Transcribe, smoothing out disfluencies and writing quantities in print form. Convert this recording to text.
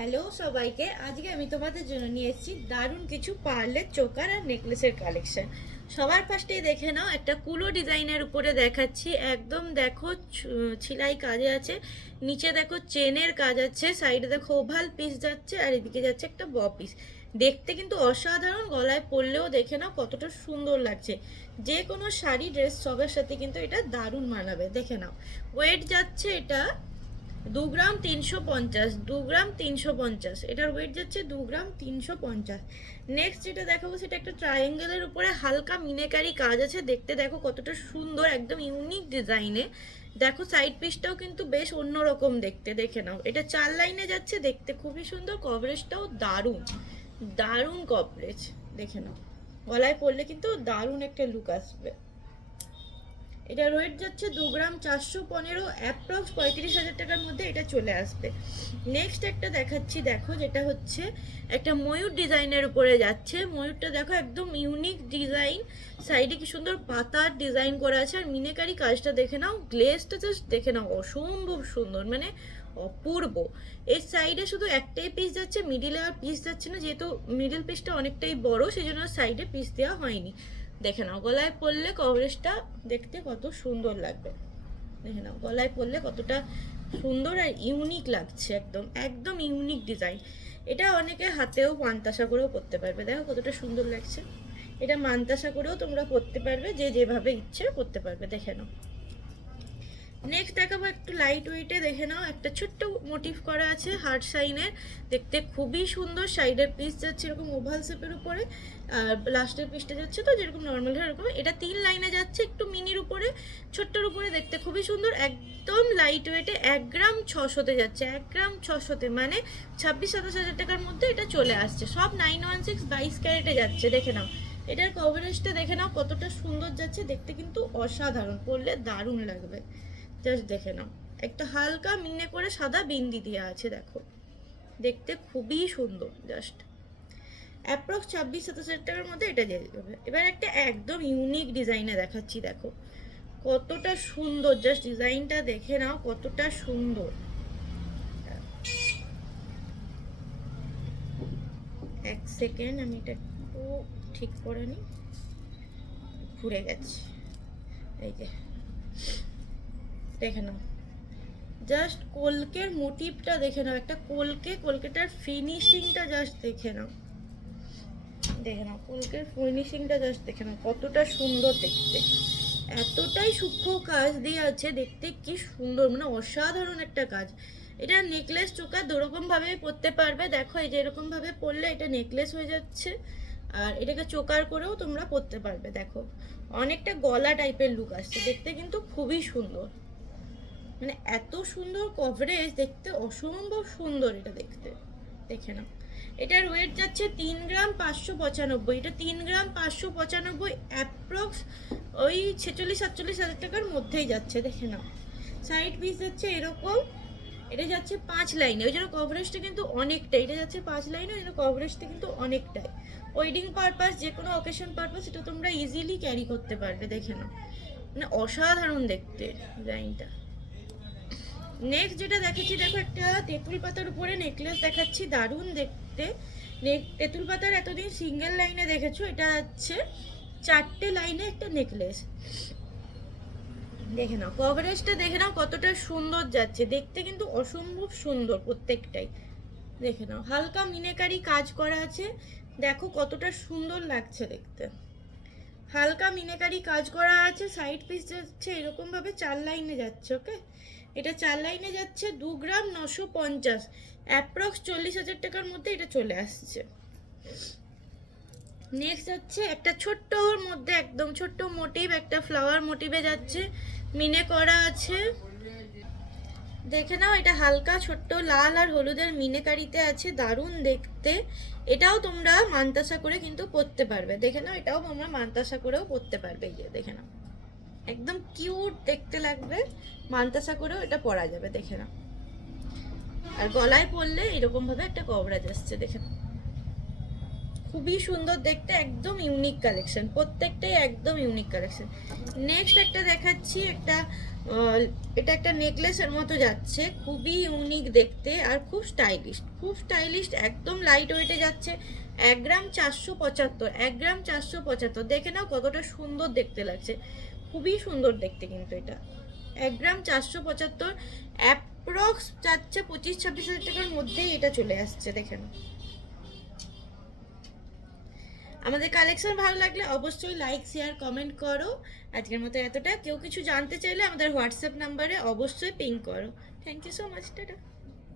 Hello সবাইকে, আজকে আমি তোমাদের জন্য নিয়ে এসেছি দারুণ কিছু পার্লের চোকার আর নেকলেসের কালেকশন। সবার ফার্স্টেই দেখে নাও, একটা কুলো ডিজাইনের উপরে দেখাচ্ছি। একদম দেখো ছিলাই কাজে আছে, নিচে দেখো চেনের কাজ আছে, সাইডে দেখো ওভাল পিস যাচ্ছে আর এদিকে যাচ্ছে একটা ব পিস। দেখতে কিন্তু অসাধারণ, গলায় পরলেও দেখে নাও কতটা সুন্দর লাগছে। যে কোনো শাড়ি ড্রেস সবার সাথে কিন্তু এটা দারুণ মানাবে। দেখে নাও ওয়েট যাচ্ছে এটা 2 গ্রাম 350, 2 গ্রাম 350, এটার ওয়েট যাচ্ছে 2 গ্রাম 350। নেক্সট যেটা দেখাবো সেটা একটা ট্রায়াঙ্গেলের উপরে হালকা মিনেকারি কাজ আছে। দেখতে দেখো কতটা সুন্দর, একদম ইউনিক ডিজাইনে। দেখো সাইড পিসটাও কিন্তু বেশ অন্যরকম দেখতে। দেখে নাও, এটা 4 লাইনে যাচ্ছে, দেখতে খুবই সুন্দর। কভারেজটাও দারুণ দারুণ কভারেজ। দেখে নাও, গলায় পরলে কিন্তু দারুণ একটা লুক আসবে। এটা ওয়েট যাচ্ছে 2 গ্রাম 415, অ্যাপ্রক্স 35,000 টাকার মধ্যে এটা চলে আসবে। নেক্সট একটা দেখাচ্ছি, দেখো যেটা হচ্ছে একটা ময়ূর ডিজাইনের উপরে যাচ্ছে। ময়ূরটা দেখো একদম ইউনিক ডিজাইন, সাইডে কি সুন্দর পাতার ডিজাইন করা আছে আর মিনেকারি কাজটা দেখে নাও, গ্লেজটা জাস্ট দেখে নাও, অসম্ভব সুন্দর, মানে অপূর্ব। এর সাইডে শুধু একটাই পিস যাচ্ছে, মিডিলে আর পিস যাচ্ছে না, যেহেতু মিডিল পিসটা অনেকটাই বড় সেই জন্য সাইডে পিস দেওয়া হয়নি। দেখে নাও গলায় পরলে কভারেজটা দেখতে কত সুন্দর লাগবে। দেখে নাও গলায় পরলে কতটা সুন্দর আর ইউনিক লাগছে, একদম একদম ইউনিক ডিজাইন। এটা অনেকে হাতেও মানতাসা করেও পরতে পারবে। দেখো কতটা সুন্দর লাগছে, এটা মানতাসা করেও তোমরা পরতে পারবে, যে যেভাবে ইচ্ছে পরতে পারবে। দেখে নাও নেক্সট দেখাবো একটু লাইট ওয়েটে। দেখে নাও একটা ছোট্ট মোটিভ করা আছে হার্ট সাইনের, দেখতে খুবই সুন্দর। সাইডের পিস যাচ্ছে এরকম ওভাল শেপের উপরে, আর লাস্টের পিসটা যাচ্ছে তো যেরকম নর্মাল হয় এরকম। এটা 3 লাইনে যাচ্ছে, একটু মিনির উপরে, ছোট্টর উপরে, দেখতে খুবই সুন্দর। একদম লাইট ওয়েটে 1 গ্রাম 600-তে যাচ্ছে, 1 গ্রাম 600-তে, মানে 26-27 হাজার টাকার মধ্যে এটা চলে আসছে। সব 916 22 ক্যারেটে যাচ্ছে। দেখে নাও এটার কভারেজটা দেখে নাও কতটা সুন্দর যাচ্ছে, দেখতে কিন্তু অসাধারণ, পরলে দারুণ লাগবে। জাস্ট দেখে নাও, একটা হালকা মিনে করে সাদা বিন্দি দেওয়া আছে, দেখো দেখতে খুবই সুন্দর। জাস্ট অ্যাপ্রক্স 26-27 টাকার মধ্যে এটা দিয়ে যাবে। এবার একটা একদম ইউনিক ডিজাইনে দেখাচ্ছি, দেখো কতটা সুন্দর, জাস্ট ডিজাইনটা দেখে নাও কতটা সুন্দর। এক সেকেন্ড, আমি এটা একটু ঠিক করে নিই, ঘুরে গেছে। এই যে দেখে নাও, জাস্ট কলকের মোটিভটা দেখে নাও, একটা কলকেটার ফিনিশিংটা জাস্ট দেখে নাও। দেখে নাও কলকের ফিনিশিংটা জাস্ট দেখে নাও কতটা সুন্দর দেখতে, এতটাই সূক্ষ্ম কাজ দিয়ে আছে, দেখতে কি সুন্দর, মানে অসাধারণ একটা কাজ। এটা নেকলেস চোকার দুরকম ভাবে পরতে পারবে। দেখো এই যে এরকম ভাবে পরলে এটা নেকলেস হয়ে যাচ্ছে, আর এটাকে চোকার করেও তোমরা পরতে পারবে। দেখো অনেকটা গলা টাইপের লুক আসছে, দেখতে কিন্তু খুবই সুন্দর, মানে এত সুন্দর কভারেজ, দেখতে অসম্ভব সুন্দর এটা দেখতে। দেখে নাও এটার ওয়েট যাচ্ছে 3 গ্রাম 595, এটা 3 গ্রাম 595, অ্যাপ্রক্স ওই 46-47 হাজার টাকার মধ্যেই যাচ্ছে। দেখে নাও সাইড পিস যাচ্ছে এরকম, এটা যাচ্ছে 5 লাইনে, ওই জন্য কভারেজটা কিন্তু অনেকটাই, এটা যাচ্ছে 5 লাইনে, ওই জন্য কভারেজটা কিন্তু অনেকটাই। ওয়েডিং পারপাস, যে কোনো অকেশন পারপাস এটা তোমরা ইজিলি ক্যারি করতে পারবে। দেখে নাও মানে অসাধারণ দেখতে ডিজাইনটা। নেক্সট যেটা দেখাচ্ছি, দেখো একটা তেঁতুল পাতার উপরে নেকলেস দেখাচ্ছি, দারুণ দেখতে। তেঁতুল পাতার এতদিন সিঙ্গেল লাইনে দেখেছো, এটা হচ্ছে 4টে লাইনে একটা নেকলেস। দেখে নাও কভারেজটা দেখে নাও কতটা সুন্দর যাচ্ছে, দেখতে কিন্তু অসম্ভব সুন্দর প্রত্যেকটাই। দেখে নাও হালকা মিনেকারি কাজ করা আছে, দেখো কতটা সুন্দর লাগছে দেখতে। হালকা মিনেকারি কাজ করা আছে, সাইড পিস যাচ্ছে এরকম ভাবে 4 লাইনে যাচ্ছে। ওকে, এটা 4 লাইনে যাচ্ছে, 2 গ্রাম 950, অ্যাপ্রক্স 40,000 টাকার মধ্যে এটা চলে আসছে। নেক্সট যাচ্ছে একটা ছোট্টর মধ্যে, একদম ছোট্ট মোটিভ, একটা ফ্লাওয়ার মোটিভে যাচ্ছে, মিনে করা আছে। দেখে নাও এটা হালকা ছোট্ট লাল আর হলুদের মিনেকারিতে আছে, দারুণ দেখতে। এটাও তোমরা মানতাসা করে কিন্তু পরতে পারবে। দেখে নাও এটাও তোমরা মানতাসা করেও পরতে পারবে। এই যে দেখে নাও একদম কিউট দেখতে লাগবে, মানতাসা করেও এটা পরা যাবে। দেখে নাও, আর গলায় পরলে এরকম ভাবে একটা কভারেজ আসছে। দেখে নাও খুবই সুন্দর দেখতে, একদম ইউনিক কালেকশন, প্রত্যেকটাই একদম ইউনিক কালেকশন। নেক্সট একটা দেখাচ্ছি, একটা এটা একটা নেকলেসের মতো যাচ্ছে, খুবই ইউনিক দেখতে আর খুব স্টাইলিশ, খুব স্টাইলিশ, একদম লাইট ওয়েটে যাচ্ছে। 1 গ্রাম 475, 1 গ্রাম 475, দেখে নাও কতটা সুন্দর দেখতে লাগছে, খুবই সুন্দর দেখতে কিন্তু এটা। 1 গ্রাম 475, অ্যাপ্রক্স যাচ্ছে 25-26 হাজার টাকার মধ্যেই এটা চলে আসছে, দেখে নাও। আমাদের কালেকশন ভালো লাগলে অবশ্যই লাইক শেয়ার কমেন্ট করো। আজকের মতো এতটা। কেউ কিছু জানতে চাইলে আমাদের হোয়াটসঅ্যাপ নাম্বারে অবশ্যই পিং করো। Thank you so much, tata.